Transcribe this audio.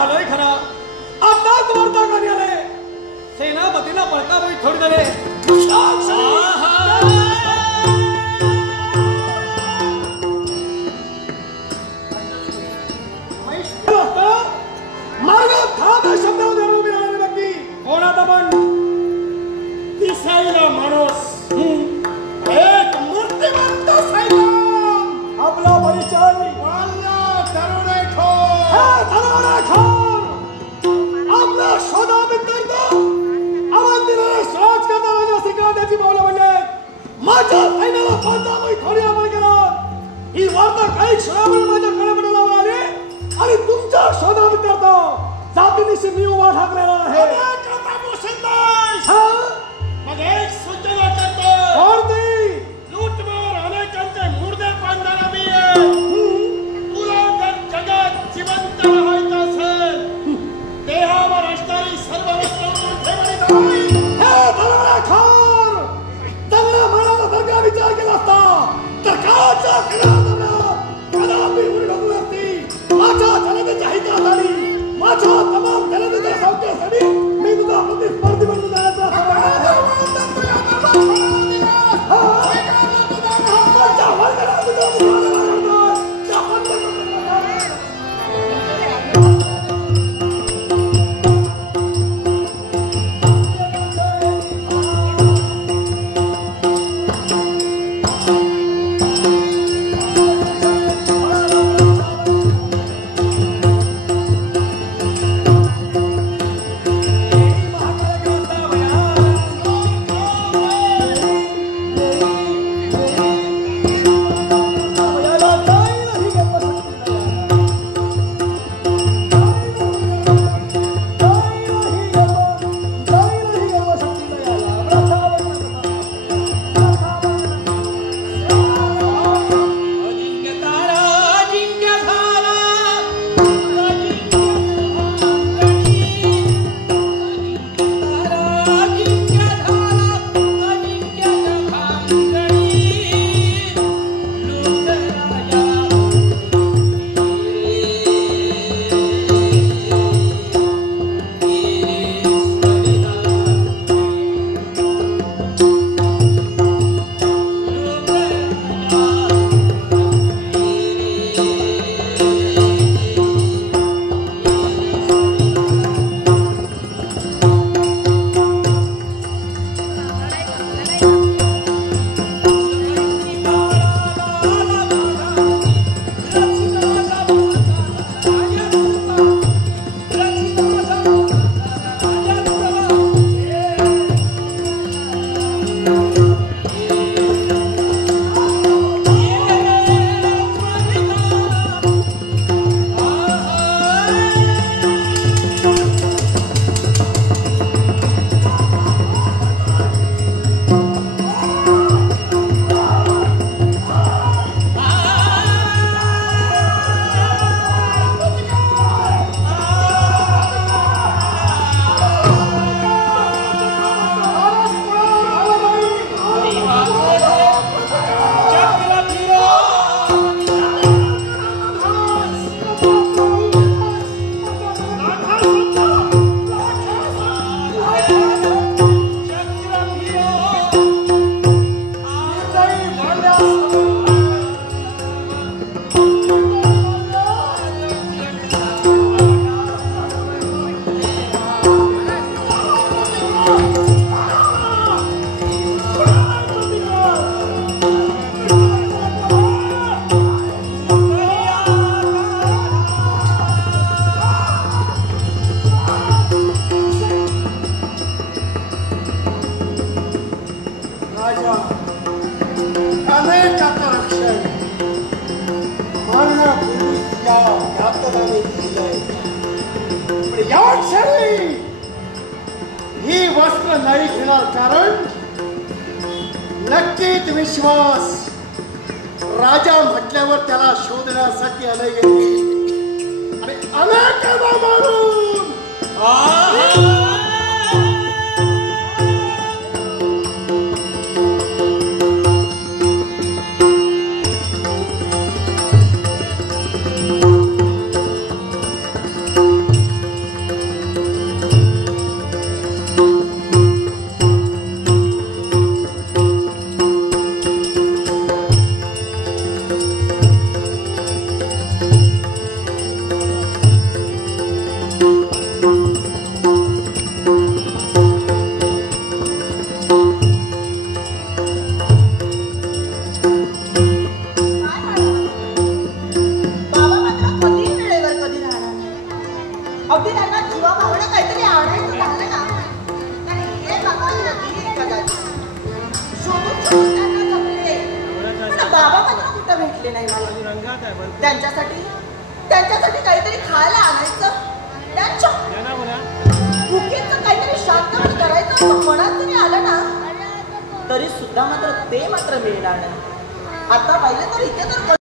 झालंय खरा आता कोर्टा कार्यालय सेनापतीला पळकावळी थोडी झाले मार्ग थांब शब्दामध्ये उभी राहणारी व्यक्ती कोण आता पण दिसायला माणूस एक मूर्तिमंत सैतान आपला परिचय आपला शोधा मित्र अवंतीला श्राज करता राजा श्रीकांताची पावलं म्हणले माझ्या सैन्याला पंचावळी थोडी आपण केला ही वार्ता काही क्षणावर माझ्या कळमण्याला आली आणि तुमच्या शोधा मित्र जातीनिशी मी उभा ठाकलेला आहे मग एक सूचना करतो कोणती लूटमार अनेकांचे मुर्दे पाडणारा मी आहे तुला जर जगात जिवंत राहायचं असेल देहावर असणारी सर्व वस्तू ठेवणी चांगला मनाचा दर्गा विचार केला असता तर काच्या कदापि उलटवली असती माझ्या जनतेच्या हितासाठी माझ्या तमाम जनतेच्या सौख्यासाठी मी तुझा प्रतिस्पर्धी बनून जाण्याचा ही वस्त्र नाही घेणार कारण नक्कीच विश्वास राजा म्हटल्यावर त्याला शोधण्यासाठी आले गेले आणि अनेक मारून भेटले नाही मला. त्यांच्यासाठी काहीतरी खायला आणायचं, त्यांच्या भुकेचं काहीतरी शांतवत करायचं असं मनात जरी आलं ना तरी सुद्धा मात्र ते मात्र मिळणार नाही. आता पाहिलं तर इथे तर